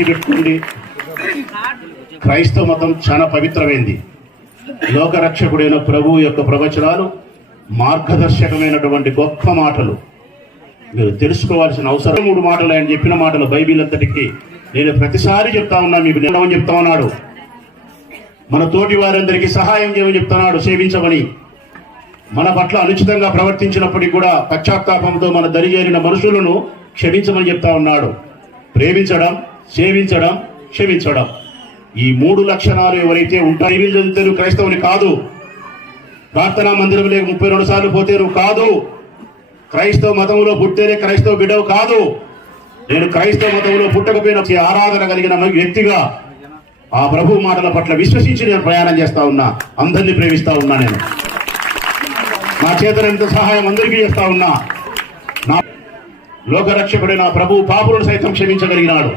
మనసుకి పెట్టుకోండి, క్రైస్తవ మతం చాలా పవిత్రమైంది. లోకరక్షకుడైన ప్రభువు యొక్క ప్రవచనాలు మార్గదర్శకమైనటువంటి గొప్ప మాటలు. మీరు తెలుసుకోవాల్సిన అవసరం. 3 మాటలు ఆయన చెప్పిన మాటలు బైబిల్ అంతటికి నేను ప్రతిసారి చెప్తా ఉన్నా, మీకు నిలవని చెప్తా ఉన్నాడు. మన తోటి వారందరికీ సహాయం చేయమని చెప్తున్నాడు, సేవించమని. మన పట్ల అనుచితంగా ప్రవర్తించినప్పటికీ కూడా పశ్చాత్తాపంతో మన దరిచేరిన మనుషులను క్షమించమని చెప్తా ఉన్నాడు. ప్రేమించడం, సేవించడం, క్షమించడం, ఈ 3 లక్షణాలు ఎవరైతే ఉంటాయో చదివితే క్రైస్తవుని కాదు. ప్రార్థనా మందిరంలో 32 సార్లు పోతే నువ్వు కాదు. క్రైస్తవ మతంలో పుట్టేనే క్రైస్తవ బిడ్డవు కాదు. నేను క్రైస్తవ మతంలో పుట్టకపోయిన ఆరాధన కలిగిన వ్యక్తిగా ఆ ప్రభు మాటల పట్ల విశ్వసించి నేను ప్రయాణం చేస్తా ఉన్నా. అందరినీ ప్రేమిస్తా ఉన్నా. నేను నా చేతనంత సహాయం అందరికీ చేస్తా ఉన్నా. నా లోకరక్షకుడైన ప్రభు పాపులను సైతం క్షమించగలిగినాడు.